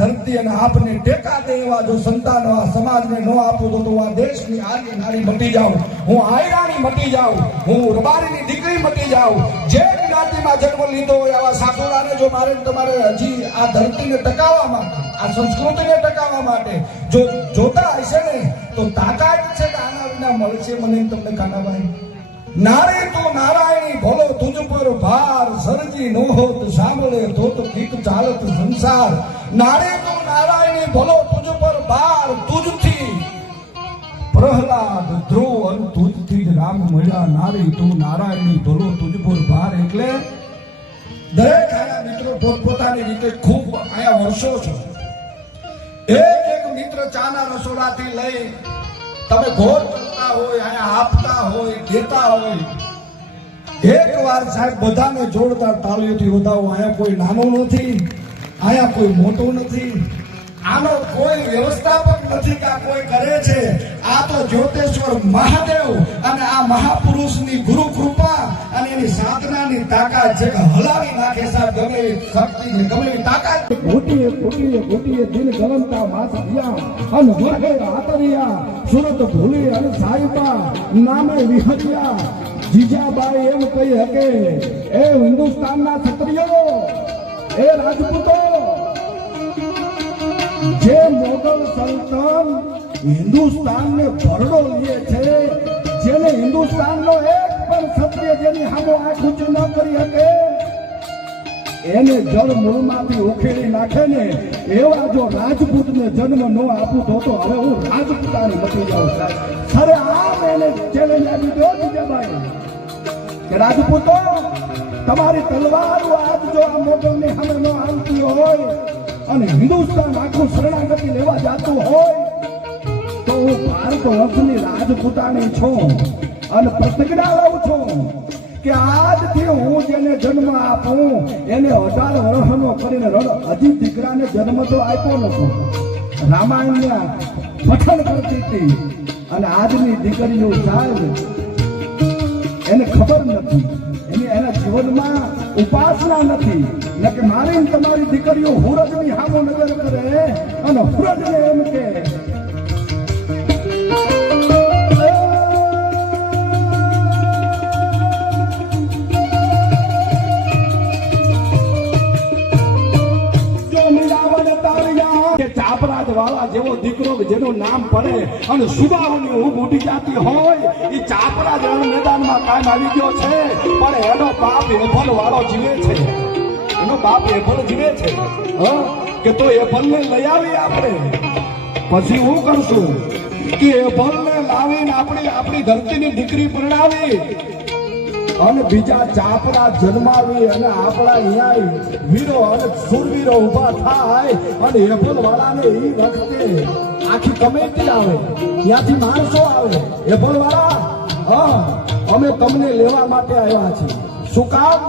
ધરતી અને આપને ટેકા દે એવા જો સંતાનો આ સમાજને ન આપું તો આ દેશની આરી નારી મટી જાઉં, હું આયરાણી મટી જાઉં, હું રબારીની દીકરી મટી જાઉં. જે જ્ઞાતિમાં જન્મ લીધો હોય આવા સાસુરાને જો મારે તમારે હજી આ ધરતીને ટકાવવામાં, આ સંસ્કૃતિને ટકાવવા માટે જો જોતા હશે ને તો તાકાત છે કે આના વિના મળશે મને તમને કાનાભાઈ. નારી તું નારાયણી ભલો તુજ પર ભાર, સરજી નો હોત સાંભળે તો કીટ ચાલત સંસાર. નારી તું નારાયણી ભલો તુજ પર ભાર, તુજથી પ્રહલાદ ધ્રુવ અને તુજથી જ રામ મળ્યા. નારી તું નારાયણી ભલો તુજ પર ભાર. એટલે દરેક આયા મિત્રો પોતપોતાની રીતે ખૂબ આયા વર્ષો છો. એક મિત્ર ચાના રસોડાથી લઈ તમે ઘોર કરતા હોય, આયા આપતા હોય, દેતા હોય, એક વાર સાહેબ બધાને જોડતા તાળીઓથી વધાવો. આયા કોઈ નાનો નથી, આયા કોઈ મોટો નથી, આનો કોઈ વ્યવસ્થાપક નથી કે આ કોઈ કરે છે. આ તો જ્યોતેશ્વર મહાદેવ અને આ મહાપુરુષની ગુરુ કૃપા અને એની સાધનાની તાકાત છે કે હલાવી નાખે સાહેબ ગમે એવી શક્તિ ને ગમે એવી તાકાત. ઘોટીએ ઘોટીએ ઘોટીએ દિન ગરમતા માસ દિયા અને વરહે આતરિયા, સુરત ભૂલી અને સાહિબા નામે વિહરિયા. જીજાબાઈ એમ કહી હકે, એ હિન્દુસ્તાનના ક્ષત્રિયો, એ રાજપૂતો, જે મોગલ સલ્તન હિન્દુસ્તાનને ભરડો લે છે, જેને હિન્દુસ્તાનનો એક પણ ક્ષત્રિય જેની સામે આંખ ઊંચી ન કરી શકે, એને જળ મૂળમાંથી ઉખેડી નાખે ને એવા જો રાજપૂતને જન્મ ન આપું તો હવે હું રાજપૂતાને મટી જાઉં સાહેબ. સરે આમ એને ચેલેન્જ આપી દો જીજાબાઈ કે રાજપૂતો તમારી તલવારો આજ જો આ મોગલની સામે ન આવતી હોય અને હિન્દુસ્તાન આખું શરણાગતિ લેવા જતું હોય તો હું ભારત વર્ષની રાજપૂતાણી છું અને પ્રતિજ્ઞા લઉં છું કે આજથી હું જેને જન્મ આપું એને 18 વર્ષનો કરીને હજી દીકરાને જન્મ તો આપ્યો નથી. રામાયણના પઠન કરતી હતી અને આજની દીકરીઓ સાહેબ એને ખબર નથી, એના જીવનમાં ઉપાસના નથી ને કે મારી તમારી દીકરીઓ હુરજની સામો નજર કરે અને હુરજને એમ કે ચાપરાજ વાળા જેવો દીકરો જેનું નામ પડે અને સુબાહુની ઊંઘ ઉડી જતી હોય એ ચાપરાજ રણ મેદાનમાં કાયમ આવી ગયો છે, પણ એનો બાપ હેફલ વાળો જીવે છે, એનો બાપ એપલ જીવે છે કે તો એપલને લઈ આવી આપણે પછી હું કરશું કે એપલને લાવીને આપણી ધરતીની દીકરી પરણાવી અને બીજા ચાપડા જન્માવી અને આપણા અહીંયા વીરો અને સુરવીરો ઉભા થાય અને એપલ વાળાને એ વખતે આખી કમેટી આવે ત્યાંથી માણસો આવે એપલ વાળા અમે તમને લેવા માટે આવ્યા છીએ શું કામ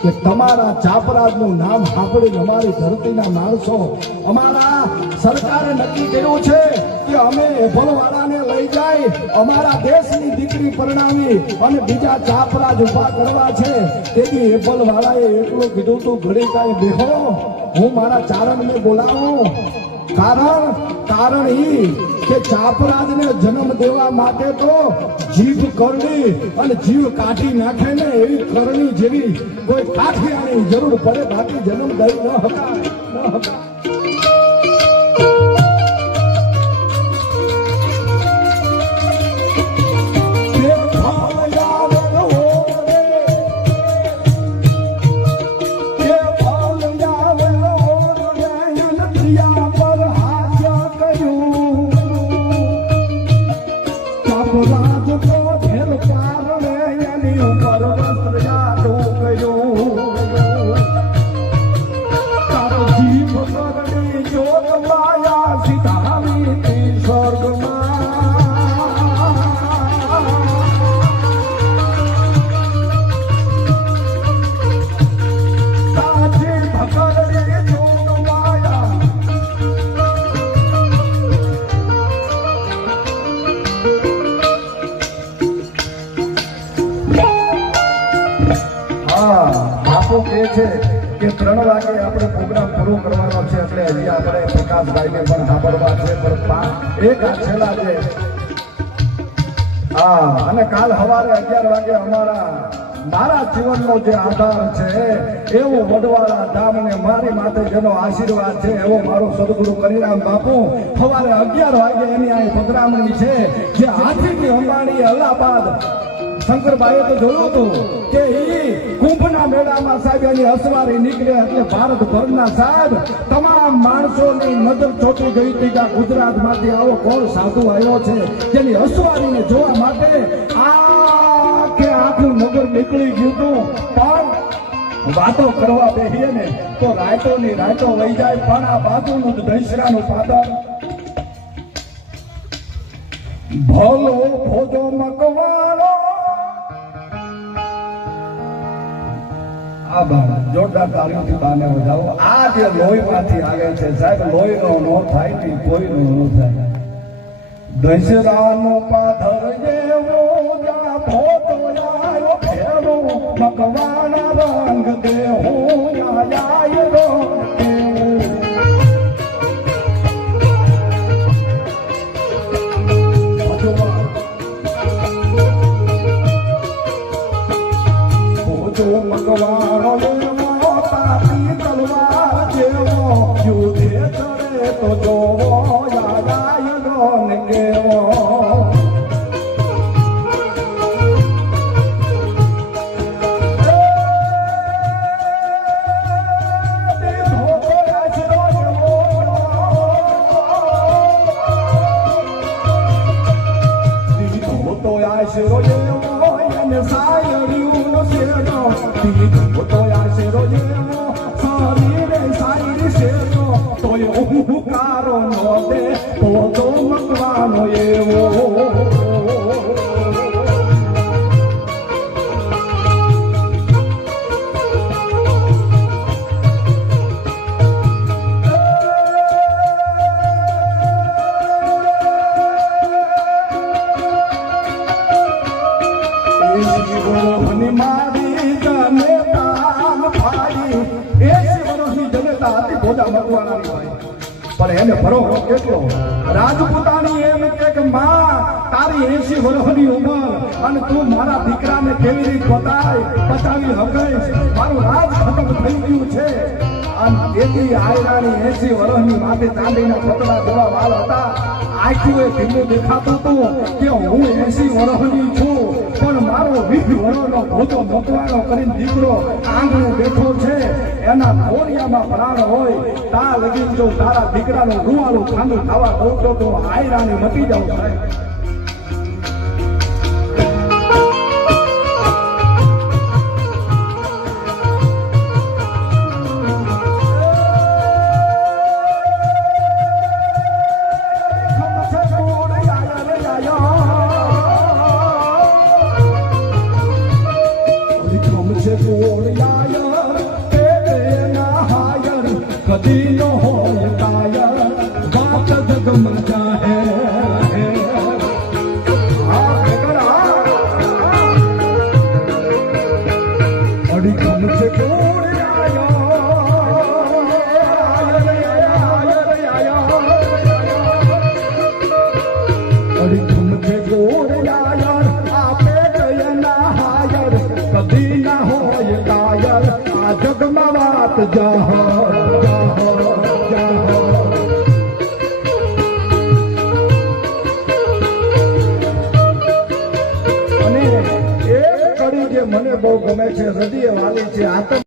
કે તમારા ચાપરાજનું નામ સાંભળીને અમારી ધરતીના માણસો અમારા સરકારે નક્કી કર્યું છે કે અમે એભલવાળાને લઈ જાય અમારા દેશની દીકરી પરણાવી અને બીજા ચાપરાજ ઉભા કરવા છે તેથી એભલવાળાએ એટલું કીધું તું ઘડી કાંઈ બેહો હું મારા ચારણને બોલાવું કારણ ઈ કે ચાપરાજને જન્મ દેવા માટે તો જીભ કરડી અને જીવ કાઢી નાખે ને એવી કરણી જેવી કોઈ કાઠિયાની જરૂર પડે બાકી જન્મ દઈ ન હકાય કે 3 વાગે આપણે પ્રોગ્રામ પૂરો કરવાનો છે એટલે હજી આપણે પ્રકાશભાઈને પણ સાંભળવા છે પણ એક આ છેલ્લા છે અને કાલ સવારે 11 વાગે મારા જીવનનો જે આધાર છે એવો વડવાળા ધામને મારી માટે જેનો આશીર્વાદ છે એવો મારો સદગુરુ કનીરામ બાપુ સવારે 11 વાગે એની આ પધરામણી છે જે હાથીથી અંબાણી અલ્હાબાદ શંકરભાઈએ તો જોયું હતું કે કુંભના મેળામાં સાહેબ એની અસવારી નીકળે એટલે ભારતભરના સાહેબ તમામ માણસોની નજર ચોટી ગઈ હતી કે ગુજરાતમાંથી આવો કોણ સાધુ આવ્યો છે જેની અસવારીને જોવા માટે આખું નગર નીકળી ગયું હતું પણ વાતો કરવા બેસીએ ને તો રાયતોની રાયતો વહી જાય પણ આ બાજુનું જ દહીસરાનું પાદર ભલો ભોજો મકવાળો જોરદાર તાળીઓથી બાને વધાવો આ જે લોહીમાંથી આવે છે સાહેબ લોહીનો નો થાય ને કોઈનો નો થાય દશરાનો પાથર જેવો જા ભોતો આયો ફેરો મકવાણા રંગ દેહો આય રો મકવાણો લેવો તાપી તલવાર જેવો યુધે ચડે તો જોવો યાદાયનો ને કેવો આશરો જેવો અને સાયરિયું નો શેરો દીધો તો આશરો જેવો શરીરે સાયરી શેરો તોય હુંકારો નો દે તો મકવાનો એવો પણ એને ભરોસો કેટલો રાજપૂતાની એમ કે માં તારી 80 વર્ષની ઉંમર અને તું મારા દીકરાને કેવી રીતે બતાવી હકઈશ મારું રાજ ખતમ થઈ ગયું છે અને તેથી આયરાની 80 વર્ષની માથે ચાંદીના પતળા જેવા વાળ હતા આખું એ ધીમું દેખાતું હતું કે હું 80 વર્ષની છું પણ મારો 20 વર્ષનો ભોજો મકવાણો કરીને દીકરો આંગણે બેઠો છે, એના ખોડિયામાં પ્રાણ હોય તા લગી જો તારા દીકરાનું રૂવાળું ખાનું ખાવા દઉં તો આયરાની મટી જાઉં સાહેબ. કદી ન હોય કાયર વાત જગમાં જાહેર. અડીખમ છે અડીખમ છે ગોળિયાર આપે ગયના હાયર કદી ના હોય કાયર આ જગમાં વાત જાહેર. મને બહુ ગમે છે, હૃદય વાલી છે. આતમ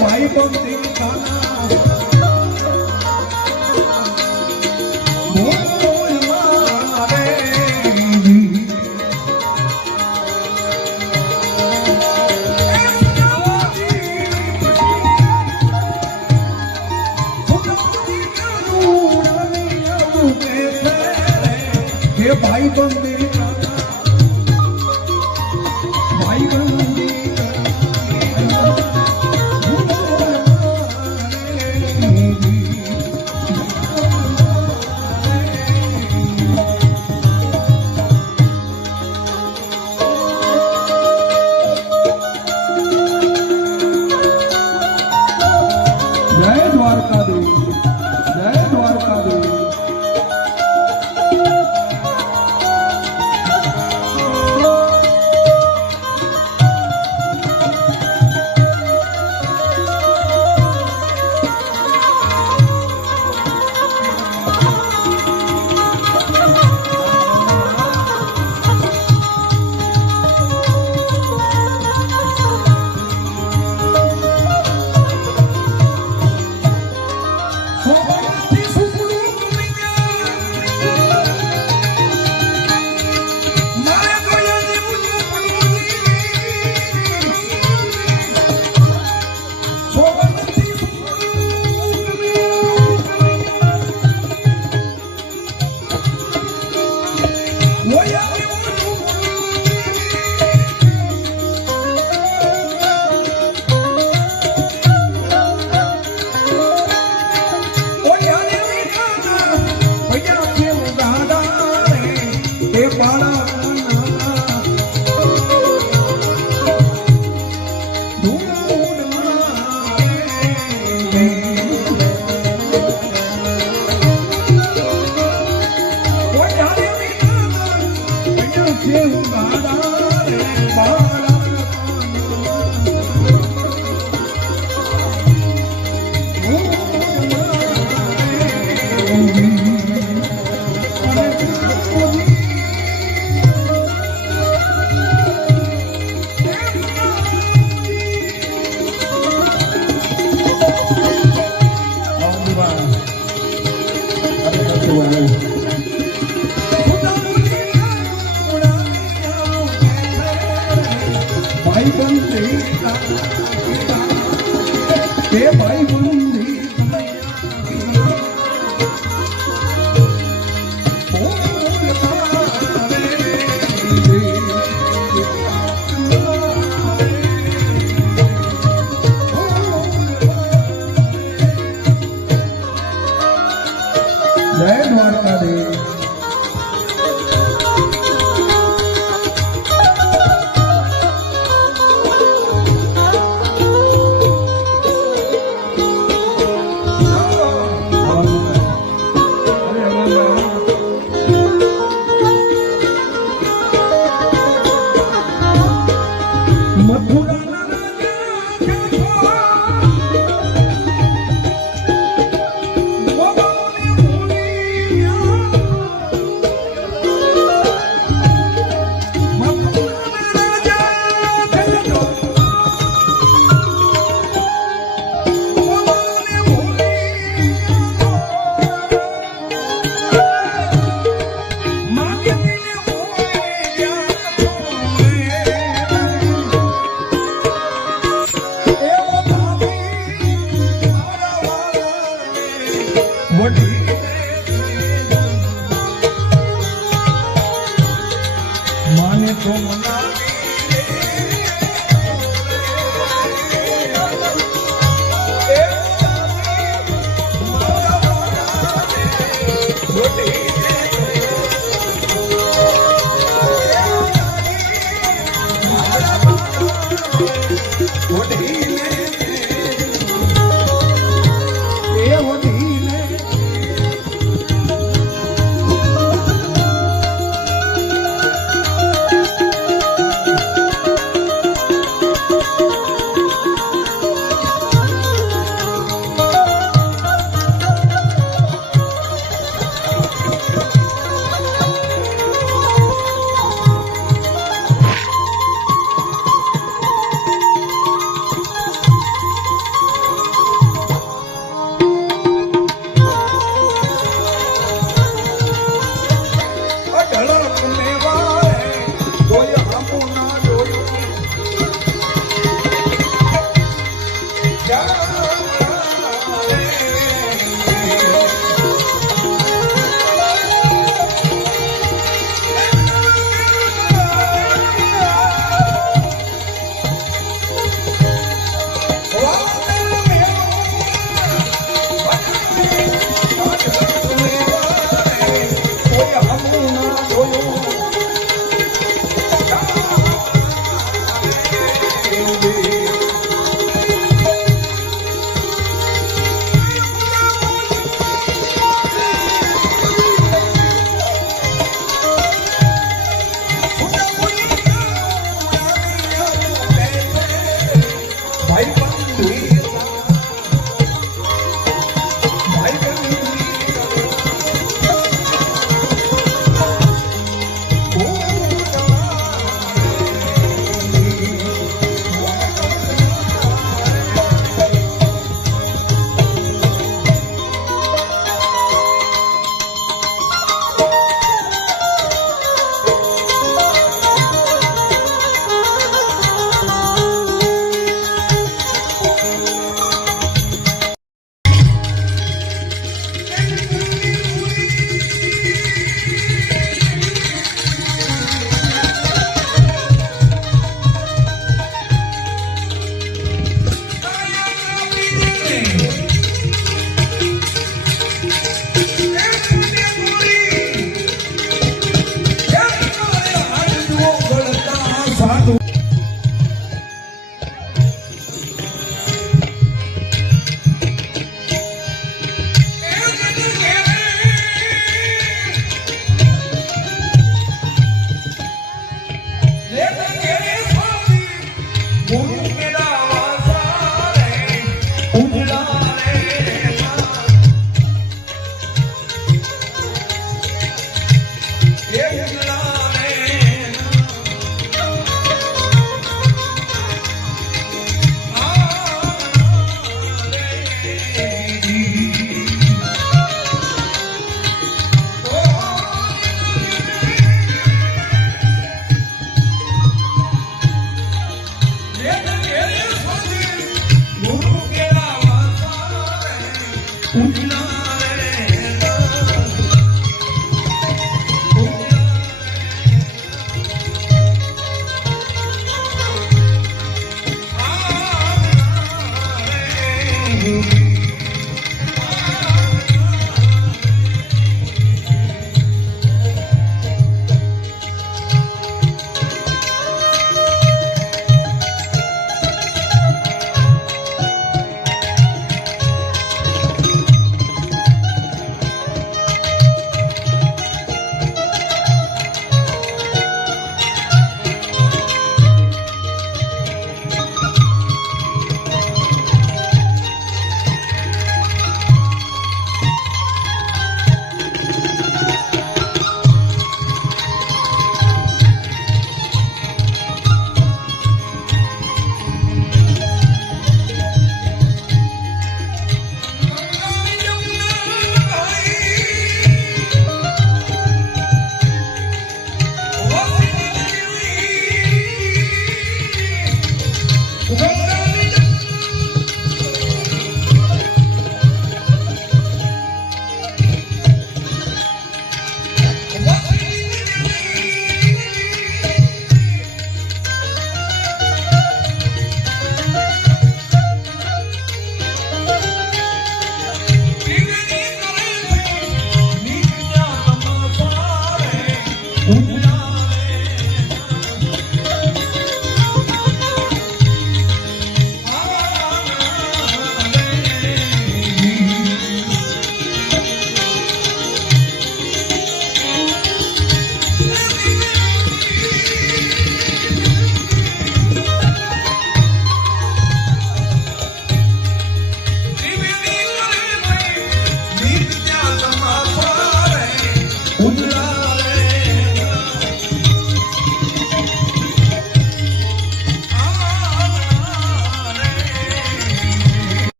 ભાઈ બંધી ખાના भाई बंदी भाई बंदी जय द्वारकाधीश जय द्वारकाधीश भाई बंदी भाई बंदी जय द्वारकाधीश माने तो मना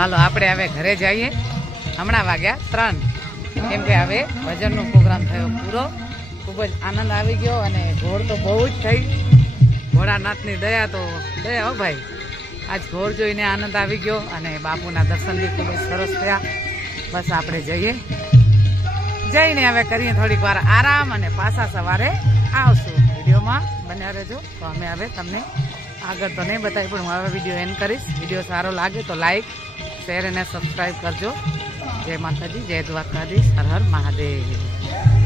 હાલો આપણે હવે ઘરે જઈએ. હમણાં વાગ્યા 3, કેમ કે હવે ભજનનો પ્રોગ્રામ થયો પૂરો. ખૂબ જ આનંદ આવી ગયો અને ઘોડ તો બહુ જ થઈ. ભોળાનાથની દયા તો દયા હો ભાઈ. આજ ઘોડ જોઈને આનંદ આવી ગયો અને બાપુના દર્શન બી ખૂબ જ સરસ થયા. બસ આપણે જઈને હવે કરીએ થોડીક વાર આરામ અને પાછા સવારે આવશું. વિડીયોમાં બન્યા રહેજો. તો અમે હવે તમને આગળ તો નહીં બતાવી પણ હું હવે વિડીયો એન્ડ કરીશ. વિડીયો સારો લાગે તો લાઈક, શેર અને સબસ્ક્રાઈબ કરજો. જય માતાજી, જય દ્વારકાધીશ, હર હર મહાદેવ.